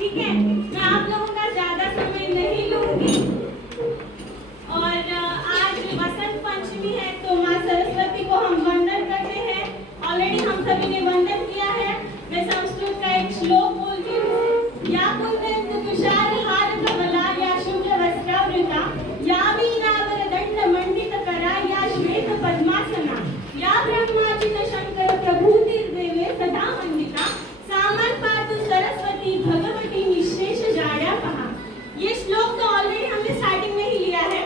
ठीक है, मैं आप लोगों का ज्यादा समय नहीं लूंगी। और आज वसंत पंचमी है तो माँ सरस्वती को हम वंदन करते हैं। ऑलरेडी हम सभी ने वंदन किया है। मैं संस्कृत का एक श्लोक बोलती हूँ। या कुंदन तुषार हार कमला या शुभ्र वस्त्रावृता या वीणावर दंड मंडित करा या श्वेत पद्मासना या ब्रह्माचित शंकर प्रभूतिर्देवे सदा वंदिता सामर पातु सरस्वती भगवती निशेष जाड्या कहा। ये श्लोक तो ऑलरेडी हमने स्टार्टिंग में ही लिया है।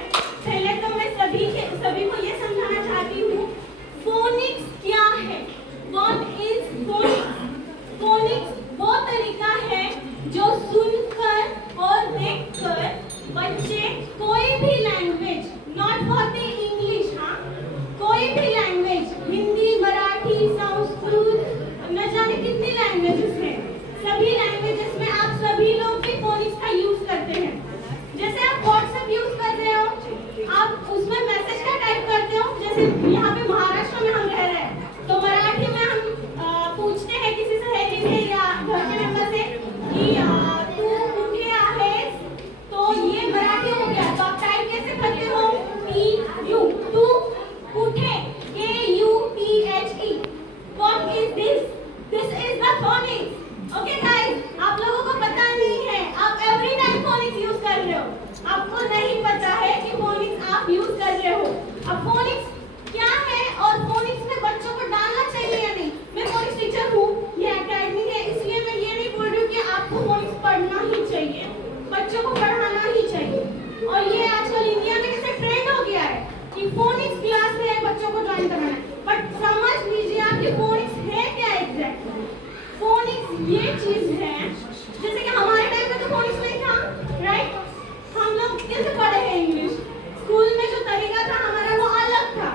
पहले तो मैं सभी को ये समझाना चाहती हूँ फोनिक्स क्या है। What is phoenix? फोनिक्स वो तरीका है जो सुनकर और देखकर बच्चे कोई भी language, not for the English, हाँ, कोई भी लैंग्वेज, हिंदी, मराठी, संस्कृत, न जाने कितनी लैंग्वेजेस हैं, सभी लैंग्वेजेस में आप सभी लोग भी फोनिक्स का यूज करते हैं। जैसे आप व्हाट्सएप यूज कर रहे हो, आप उसमें मैसेज का टाइप करते हो। जैसे यहाँ पे महाराष्ट्र में हम रह रहे हैं तो मराठी में हम पूछते हैं किसी सहेली से या घर के मेंबर से कि तू कुठे आहेस, तो ये मराठी हो गया। तो आप टाइप कैसे करते हो? TU, तू कुठे, KUTHE। What is this? This is the phonics. Okay guys, आप लोगों को पता नहीं है, आप एवरी टाइम फोनिक्स यूज कर रहे हो। आपको नहीं पता है कि फोनिक्स आप यूज कर रहे हो। अब फोनिक्स क्या है और फोनिक्स में बच्चों को डालना चाहिए या नहीं? मैं फोनिक्स टीचर हूँ, ये एकेडमी है, इसलिए मैं ये नहीं बोल रही हूँ कि आपको फोनिक्स पढ़ना ही चाहिए, बच्चों को पढ़ाना ही चाहिए। और ये आजकल इंडिया में कैसे ट्रेंड हो गया है कि फोनिक्स क्लास है, बच्चों को ज्वाइन कराना है। बट समझ लीजिए आपकी फोनिक्स है क्या एग्जैक्टली। फोनिक्स ये चीज है, जैसे कि हमारे टाइम में तो फोनिक्स नहीं था, राइट? हम लोग कैसे पढ़े हैं इंग्लिश, स्कूल में जो तरीका था हमारा वो अलग था,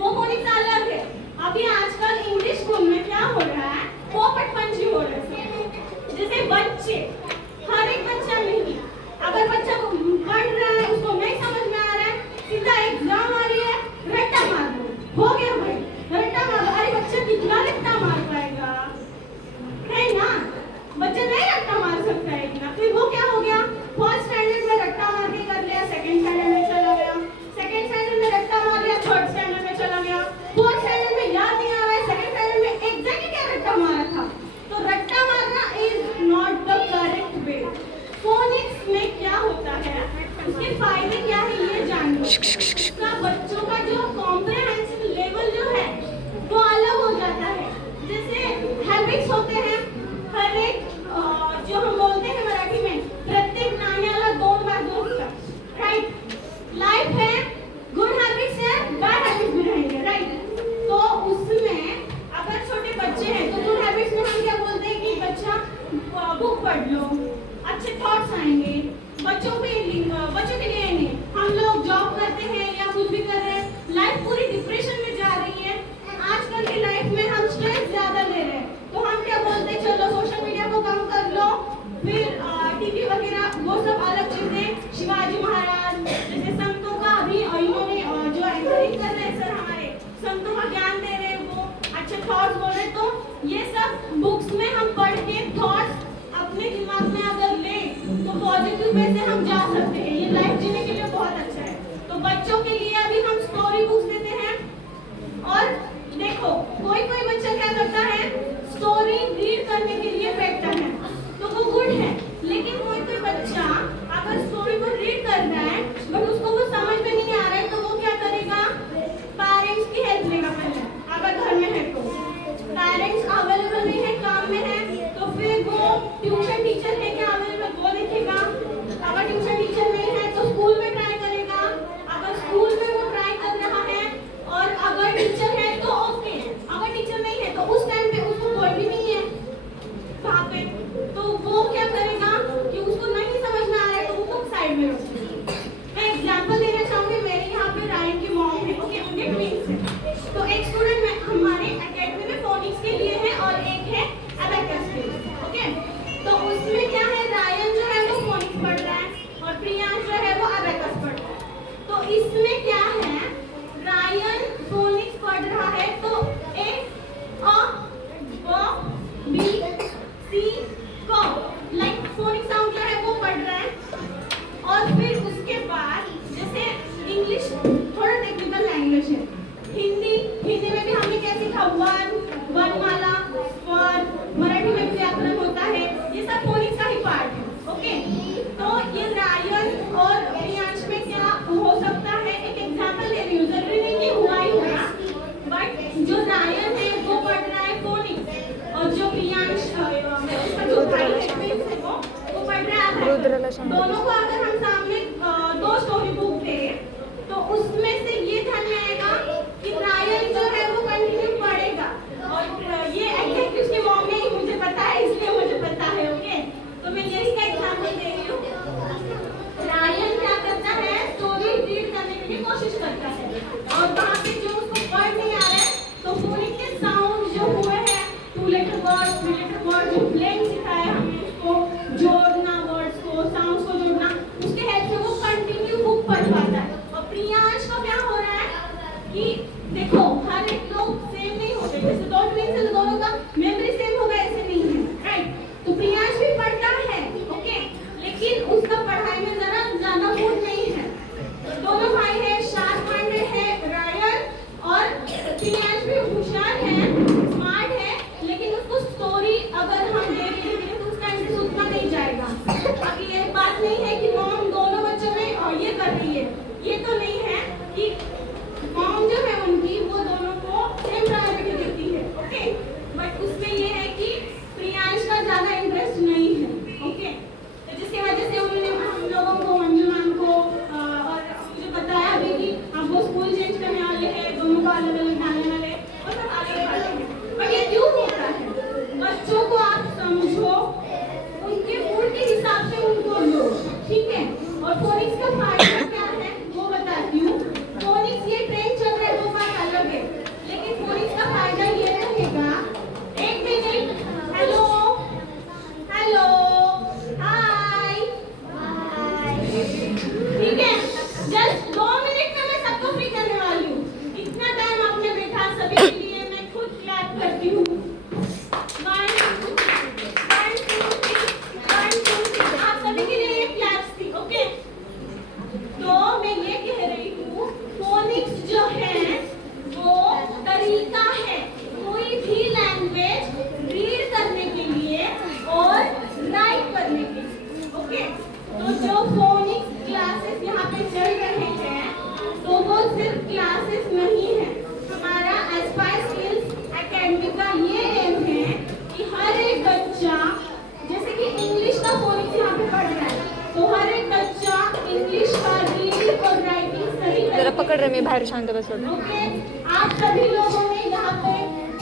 वो फोनिक्स अलग है। अभी आजकल इंग्लिश स्कूल में क्या हो रहा है, पोपट पंची हो रहा है। जैसे बच्चे, हर एक बच्चा नहीं, अगर बच्चा पढ़ रहा है, उसको नहीं समझ में आ रहा है, सीधा एग्जाम आ रही है, रट्टा मार दो, हो गया भाई, रट्टा मार दो। अरे बच्चा कितना रट्टा मार पाएगा, है ना? बच्चा नहीं रट्टा मार सकता है इतना। फिर वो क्या हो गया, फर्स्ट स्टैंडर्ड में रट्टा मार के कर लिया, सेकंड स्टैंडर्ड में चला गया, सेकंड स्टैंडर्ड में रट्टा मार लिया, थर्ड स्टैंडर्ड में चला गया, फोर्थ स्टैंडर्ड में याद नहीं आ रहा है, सेकंड स्टैंडर्ड में एग्जैक्टली क्या रट्टा मारा था। तो रट्टा मारना is not the correct way. Phoenix में क्या होता है, उसके फायदे क्या है ये जानिए। उसका बच्चों का जो कॉम्प्रिहेंसिव लेवल जो है वो अलग हो जाता है। जैसे हैबिट्स होते हैं, हर एक जो हम बोलते हैं मराठी में, प्रत्येक नाण्याला दोन बाजू असतात, राइट? लाइफ है, गुड हैबिट्स है, बैड हैबिट्स भी रहेंगे, राइट? तो उसमें अगर छोटे बच्चे हैं तो गुड हैबिट्स में हम क्या बोलते हैं कि बच्चा बुक पढ़ लो, अच्छे थॉट्स आएंगे। बच्चों के लिए नहीं, हम लोग जॉब करते हैं या कुछ भी कर रहे हैं, लाइफ पूरी डिप्रेशन में जा रही है। आजकल की लाइफ में हम स्ट्रेस ज्यादा ले रहे हैं, तो हम क्या बोलते हैं, चलो सोशल मीडिया को कम कर लो, फिर टीवी वगैरह वो सब अलग चीजें। शिवाजी महाराज जैसे संतों का अभी इन्होंने जो एंकरिंग कर रहे हैं सर, हमारे संतों का ज्ञान दे रहे हैं, वो अच्छे थॉट्स बोल रहे हैं। तो ये सब बुक्स में हम पढ़ के थॉट्स अपने दिमाग में अगर ले तो पॉजिटिव वे से हम जा सकते हैं। ये लाइफ जीने के लिए बहुत अच्छा है। तो बच्चों के लिए अभी हम स्टोरी बुक्स देते हैं। और देखो, कोई कोई बच्चा क्या करता है, स्टोरी रीड करने के लिए बैठता है, तो वो गुड है। लेकिन कोई कोई बच्चा अगर स्टोरी को रीड कर रहा है बट उसको वो समझ में नहीं आ रहा है, तो वो क्या करेगा, पेरेंट्स की हेल्प लेगा पहले। अगर घर में है तो पेरेंट्स अवेलेबल नहीं है, काम में है, तो फिर वो ट्यूशन टीचर है क्या अवेलेबल, वो देखेगा। अगर ट्यूशन टीचर नहीं है तो स्कूल में ट्राई करेगा। अगर स्कूल में वो ट्राई कर रहा है और अगर टीचर है तो ओके, अगर टीचर नहीं है तो उस टाइम पे उसको कोई भी नहीं है वहाँ पे, तो वो क्या करेगा कि उसको नहीं समझ में आ रहा है तो वो बुक साइड में रखेगा। मैं एग्जांपल देना चाहूँगी, मेरे यहाँ पे रायन की मॉम है, ओके, उनके ट्विंस है। तो एक स्टूडेंट में हमारे एकेडमी में फोनिक्स के लिए है और एक है अबेकस के लिए, ओके। तो उसमें क्या रुद्रला सांगा. दोनों को अगर हम सामने दो स्टोरी बुक थे तो उसमें से ये ध्यान में आएगा कि रायन जो है वो कंटिन्यू पढ़ेगा और ये एग्जैक्टली उसकी मॉम ने ही मुझे पता है इसलिए मुझे पता है ओके। तो मैं यही का एग्जांपल दे रही हूँ। रायन क्या करता है स्टोरी रीड करने के लिए कोशिश करता है और वहाँ पे जो उसको पढ़ नहीं आ रहा है तो फोनिक के साउंड जो हुए हैं 2 लेटर वर्ड 3 लेटर वर्ड जो ब्लेंड सिखाया हमने उसको जोड़ना वर्ड्स को साउंड्स को जोड़ना उसके हेल्प से वो कंटिन्यू बुक पढ़ पाता है। और प्रियांश का क्या हो रहा है कि देखो हर एक लोग सेम नहीं होते जैसे दो ट्विंस है तो दोनों का मेमोरी सेम होगा ऐसे नहीं है राइट। तो प्रियांश भी पढ़ता है ओके लेकिन उसका पढ़ाई में जरा ज्यादा मूड नहीं है। दोनों भाई है शार्प माइंडेड है रायन और प्रियांश भी होशियार है स्मार्ट है लेकिन उसको स्टोरी अगर हम देखेंगे तो उसका इंटरेस्ट उतना नहीं जाएगा। अब ये बात नहीं है कि मॉम दोनों बच्चों में और ये कर रही है ये तो नहीं है कि मॉम जो है उनकी वो दोनों को सेम प्रायोरिटी देती है ओके बट उसमें ये है कि प्रियांश का ज्यादा इंटरेस्ट नहीं है ओके। तो जिसकी वजह से उन्होंने हम लोगों को मंजू मैम को और मुझे बताया भी कि आप वो स्कूल चेंज करने वाले हैं दोनों को अलग अलग डालने वाले और सब आगे बढ़ते हैं। बट ये क्यों होता है बच्चों को आप समझो उनके मूड के हिसाब से उनको लो ठीक है। और फोनिक्स का फायदा क्या है वो बताती हूँ। फोनिक्स ये ट्रेंड चल रहा है वो बात अलग है लेकिन फोनिक्स का फायदा ये रहेगा एक मिनट हेलो हेलो हाय ठीक है जस्ट 2 मिनट में मैं सबको फ्री करने वाली हूँ। इतना टाइम आपने बैठा सभी के लिए मैं खुद क्लैप करती हूँ 1 2 3 आप सभी के लिए ये क्लैप्स थी ओके। तो मैं ये कह रही हूँ फोनिक्स जो है वो तरीका है कोई भी लैंग्वेज रीड करने के लिए और राइट करने के लिए ओके। तो जो फोनिक्स क्लासेस यहाँ पे चल रहे हैं तो वो सिर्फ क्लासेस नहीं है हमारा एस्पायर स्किल्स एकेडमी का ये एम है कि हर एक बच्चा जैसे कि इंग्लिश का फोनिक्स यहाँ पे पढ़ रहा है तो हर एक बच्चा इंग्लिश का रीडिंग और राइटिंग सही जरा पकड़ रहे मैं बाहर शांत बसवतो. ओके। आप सभी लोगों ने यहाँ पे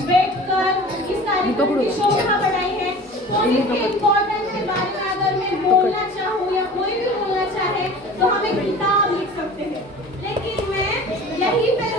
बैठकर इस कार्यक्रम की शोभा बढ़ाई है। फोनिक्स के इम्पोर्टेंस के बारे में अगर मैं बोलना चाहूँ या कोई भी बोलना चाहे तो हम एक किताब लिख सकते हैं लेकिन मैं यहीं पे